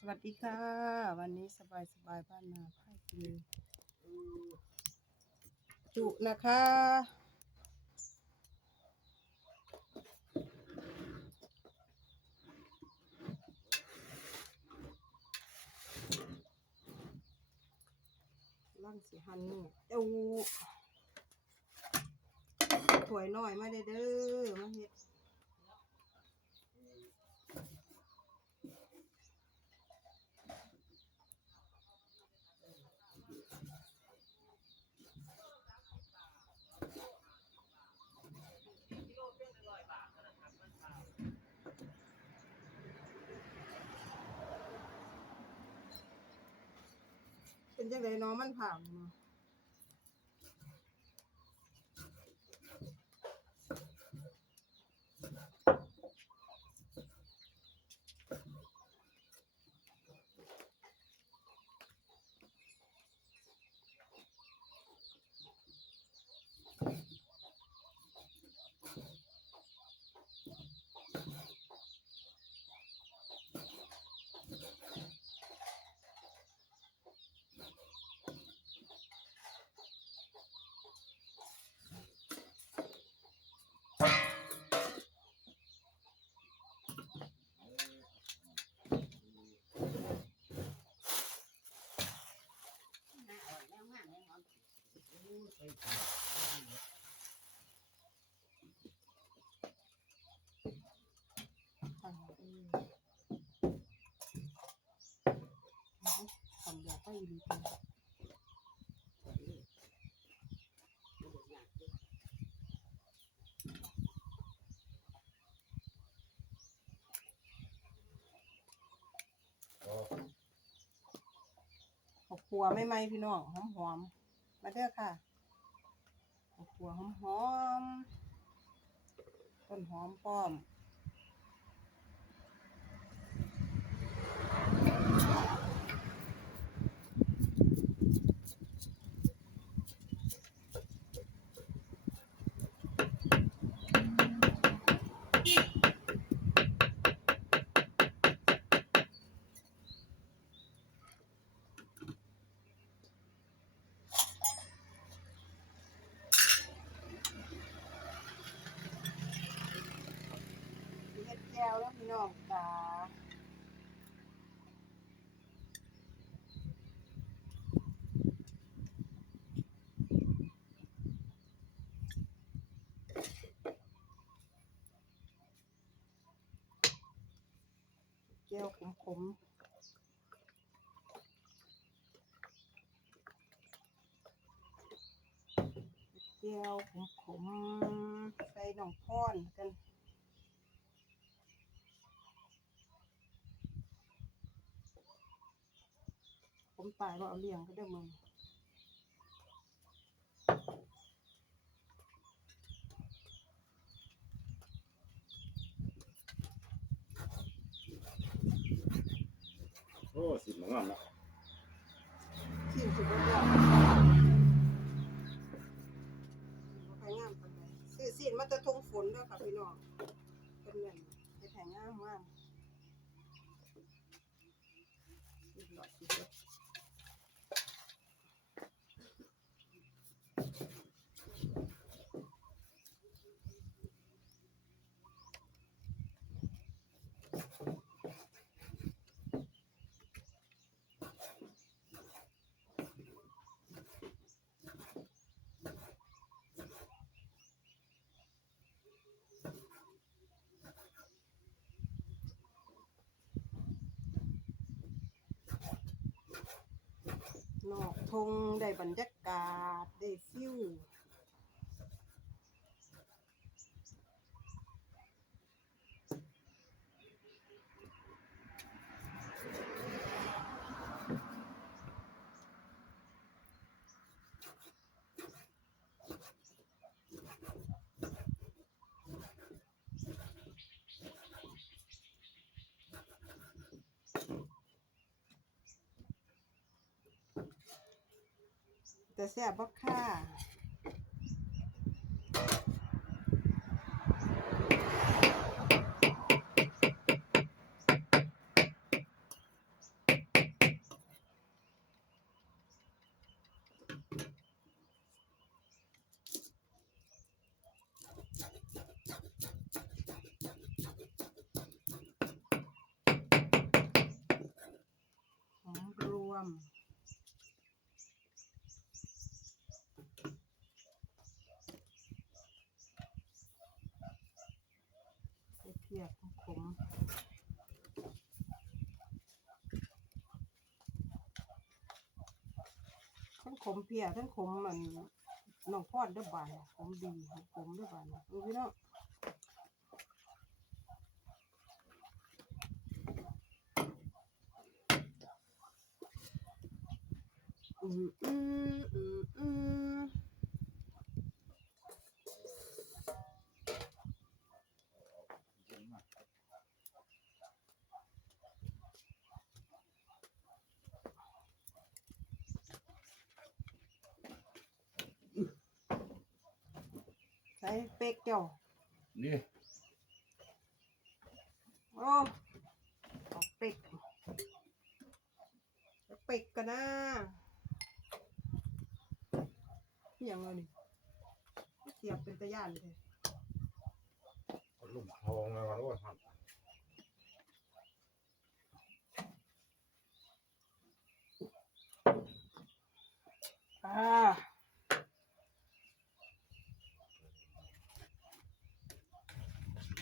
สวัสดีค่ะ วันนี้สบายสบายๆบ้านนาพากินจุนะคะ ล่างสีหันนี่เจ้าถวยน้อยมาได้เด้อมาเฮ็ด เป็นจังไดเน้องมันผ่านมาผ่านเอำยาไปดีจังขอบครัวไม่ไหมพี่น้องหอมหอมมาเด้อค่ะ วหอมหอมๆต้นหอมป้อมเห็ด แล้วพี่น้องจ้าแก้วขมๆแก้วขมๆใส่หนองพอนกัน ผมตายว่าเอาเลี้ยงก็ได้มึงโอ้สิบหมองงามละที่สุดแล้วไปงามปานใดซื้อซีนมาจะทงฝนด้วยค่ะพี่น้องเป็นเงินไปแถงงามมากสิบหลอดสิบเอ็ด นอกทงได้บรรยากา แต่แซ่บบักค่ะรวม ขมทั้งขมเพียทั้งขมมันน้องพอดด้วยบานขมดีขมด้วยบานดูพี่น้องอืมอืมอืมอืมใช้ เป๊กเกี่ยวนี่โอ้เอาเป็กเอาเป็กกันนะอหย่างเรานี่เสียบเป็นตะย่านเลยลุ่มทองมาวันว่าครับอ่า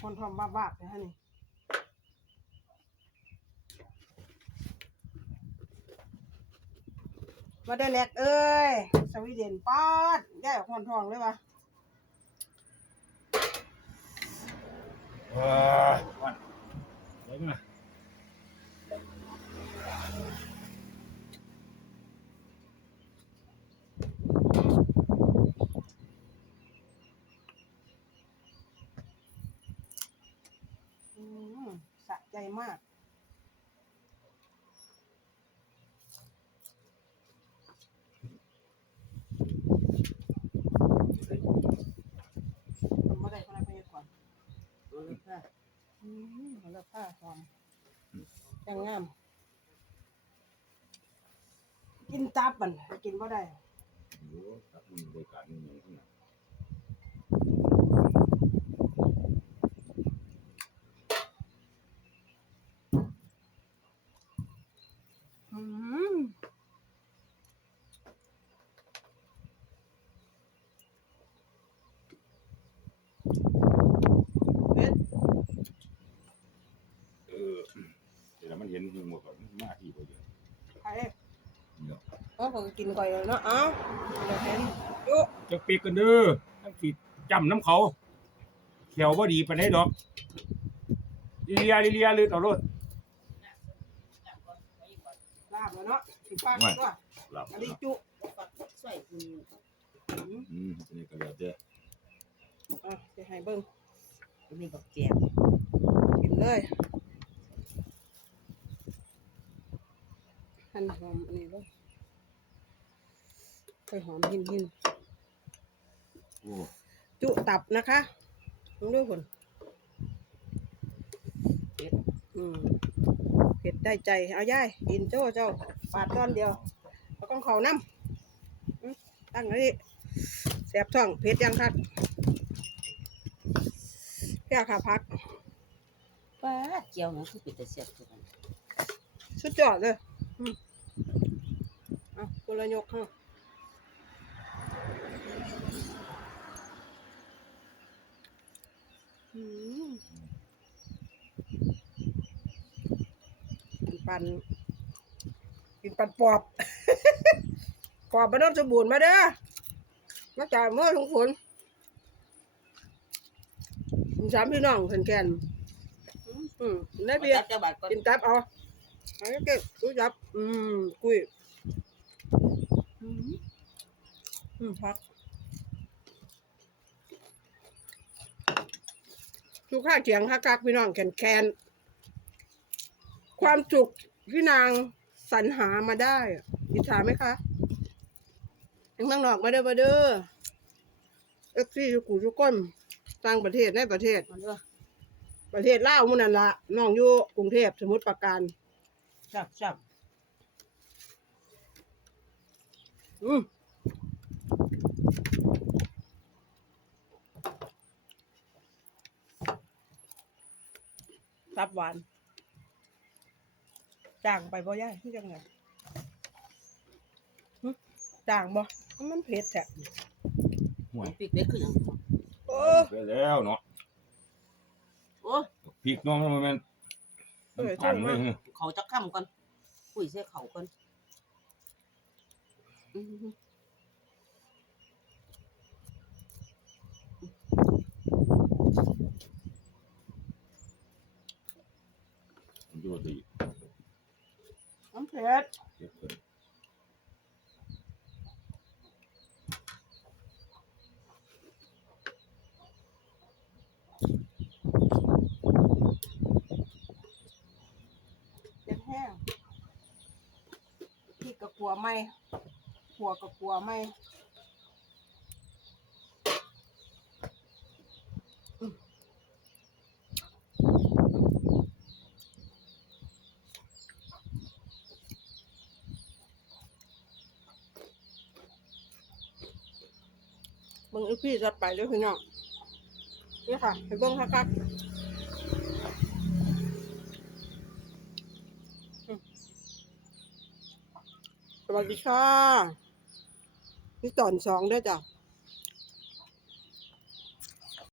คนทำบ้าบ้าไปฮะนี่มาได้แลกเอ้ย สวีเดนป๊อดได้ออกคนทองเลยวะวันเดี๋ยวมา อืมสะใจมาก ทำมาได้ขนาดนี้ก่อนเอาเลยค่ะอื มเอาเลยค่ะหอมยังงาม กินตับมันกินบ่ได้โอ้ตับมันบริการมันอย่างนี้นะอืมเผ็ด เออเดี๋ยวมันเห็นหิวห มดก่อนมาที่พอดีไข่เนาะเออผมก็กินก่อนเลยเนาะเอ้าเดี๋ยวเห็นยุจะปีกกันเด้อทั้งสิจำน้ำเขาเขียวบ่ดีปานใดดอกลิเลียลิเลียลืดเอารถลาบแล้วเนาะสิฟ้าก็หลับอันนี้จุช่วยคุณอืมอืมอันนี้ก็แล้วแต่อะจะให้เบิ่งคุณมีบอกแจมกินเลย หั่นหอมอันนี้เลยใส่หอมหินหินโอ้จุตับนะคะลองดูคนอืมเผ็ดได้ใจ เอาย่ายกินโจ้เจ้าปาดตอนเดียวเอากล้องเขาน้ำอื้อตั้งไว้นี่แสบท้องเผ็ดยังคักแค่ขาพักป้าเจียวนะคือปิดแต่เสียบตัวกันสุดยอดเลยอืม เอะคนละยกฮะอืมกินปันกินปันปอบ ปอบมาโดนสมบูรณ์มาเด้อมาจากเมื่อทุกคนสามพี่น้องแขนๆอืมอืมได้เบียร์จับบัตรก่อนกินตับเอา เอันนี้เก็บกูจับอืมกุยอืมอืมพักทุกข้าเขียงคักคักๆพี่น้องแคนแคนๆความจุกพี่นางสรรหามาได้อะอิจฉาไหมคะยังตั้งนอกมาเด้อมาเด้อเอฟซีทุกกูทุกคนต่างประเทศในประเทศมันด้วยประเทศลาวหมู่นั่นละน้องอยู่กรุงเทพสมุทรปราการ จับจับอืมตับหวานจ้างไปบ่ย่ายที่จังไงด่างบ่ มันเผ็ดแท้ห่วยปีกเล็กคือหยังโอ้ไปแล้วเนาะโอ้ พริกน้องมันแม่นมันผ่านเลย เขาจะค้ำก่อนคุยใส่เขาก่อนอืมอยู่ดีมันเผ็ด เจ็บเกิน เผ็ดแห้งพริกกะกลัว ไหมหัวกะกลัวไหมเบิ่งอีพี่จัดไปเด้วยพี่น้องนี่ค่ะให้เบิ่งคักๆส วัสดีค่ะ นี่ตอนสองด้วยจ้ะ